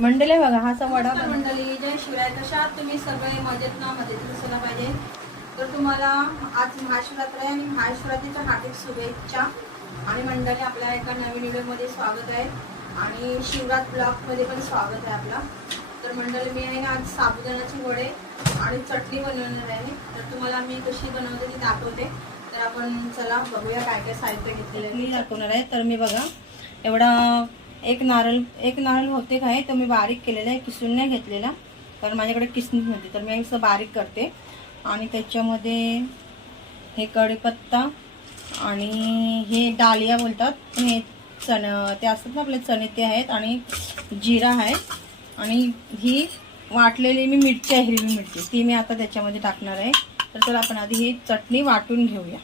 मंडले बघा हा असा वडा. मंडळी जय शिवराय. कशा तुम्ही? सगळे मजेत ना? मजेत असला पाहिजे. तर तुम्हाला आज महाशिवरात्र आहे. आणि महाशिवरात्रीच्या हार्दिक शुभेच्छा. आणि मंडळी आपल्या एका नवीन व्हिडिओमध्ये स्वागत आहे. आणि शिवरात ब्लॉगमध्ये पण स्वागत आहे आपला. तर मंडळी मी आहे ना आज साबुदाण्याचे वडे आणि चटणी बनवणार आहे. तर तुम्हाला मी कशी बनवते ती दाखवते. तर आपण चला बघूया काय काय साहित्य घेतलेलं दाखवणार आहे. तर मी बघा एवढा एक नारळ एक नारळ होते आहे तर मी बारीक केलेला आहे किसून नाही घेतलेला कारण माझ्याकडे किसणी होती तर मी असं बारीक करते. आणि त्याच्यामध्ये हे कढीपत्ता आणि हे डालिया बोलतात पण हे चण ते असतात ना आपले चणे ते आहेत आणि जिरा आहे. आणि ही वाटलेली मी मिरची आहे हिरवी मिरची ती मी आता त्याच्यामध्ये टाकणार आहे. तर चला आपण आधी ही चटणी वाटून घेऊया.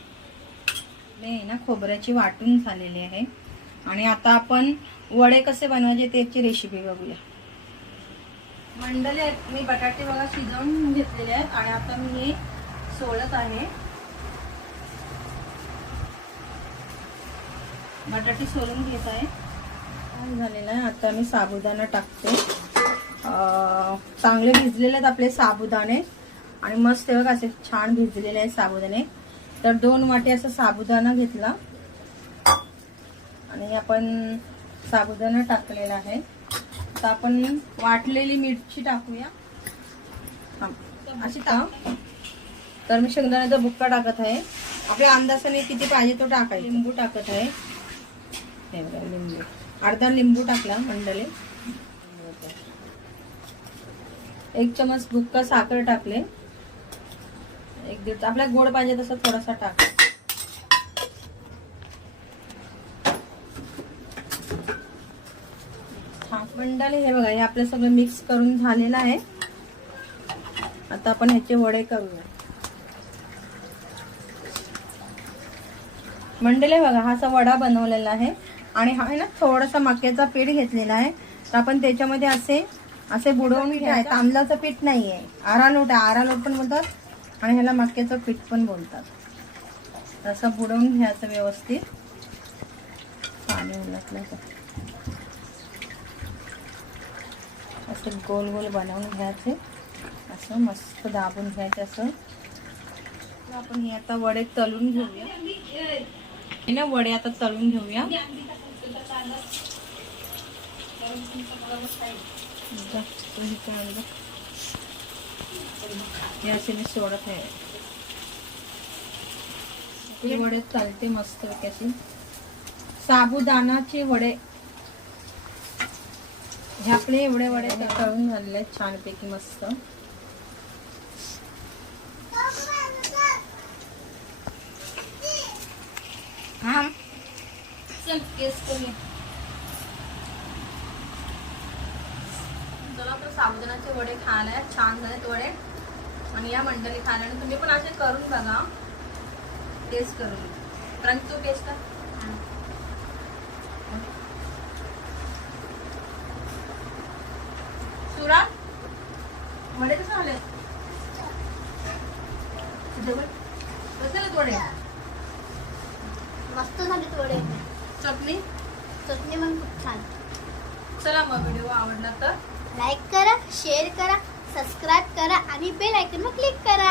हे ना खोबऱ्याची वाटून झालेली आहे. आणि आता आपण वडे कसे बनवायचे त्याची रेसिपी बघूया. मंडले आहेत मी बटाटे बघा शिजवून घेतलेले आहेत आणि आता मी हे सोलत आहे. बटाटे सोलून घेत आहे. काय झालेलं आहे. आता मी साबुदाणा टाकते. चांगले भिजलेले आहेत आपले साबुदाणे. आणि मस्त बघा असे छान भिजलेले आहेत साबुदाणे. तर दोन वाटे असा साबुदाणा घेतला. आणि आपण साबुदाणा टाकलेला आहे. तर आपण वाटलेली मिरची टाकूया. अशी टाक तर मी शेंगदाण्याचा बुक्का टाकत आहे. आपल्या अंदाजाने किती पाहिजे तो टाकायचा. लिंबू टाकत आहे. हे लिंबू. अर्धा लिंबू टाकला मंडले. एक चमच बुक्का साखर टाकले. एक दीड आपल्या गोड पाहिजे तसं थोडासा टाक. मंडले हे बघा हे आपलं सगळं मिक्स करून झालेलं आहे. आता आपण ह्याचे वडे करूया. मंडले बघा हा असा वडा बनवलेला आहे. आणि हा आहे ना थोडासा मक्याचा पीठ घेतलेला आहे. तर आपण त्याच्यामध्ये असे असे बुडवून घ्यायचं तांदळाचं पीठ नाही आहे आरालोट आहे. आरालोट पण बोलतात. आणि ह्याला मक्याचं पीठ पण बोलतात. असं बुडवून घ्यायचं व्यवस्थित. पाणी उलटलं. असं गोल गोल बनवून घ्यायचे. असं मस्त दाबून घ्यायचं असं. आपण हे आता वडे तळून घेऊया. हे ना वडे आता तळून घेऊया. असे मी सोडत आहे वडे तळते मस्त कशी साबुदाणाचे वडे. हे आपले एवढे वडे तळून झालेले आहेत छानपैकी मस्त. हा चल केस करूया चला तर साबुदाणाचे वडे खायला. छान झालेत वडे. आणि या मंडळी खायला आणि तुम्ही पण असे करून बघा. टेस्ट करून. कारण तू टेस्ट कर सुरा वडे कसं आले कसं वडे मस्त झाले थोडे. चटणी? चटणी पण खूप छान. चला मग व्हिडिओ आवडला तर. लाईक करा शेअर करा सबस्क्राईब करा आणि बेल आयकॉनवर क्लिक करा.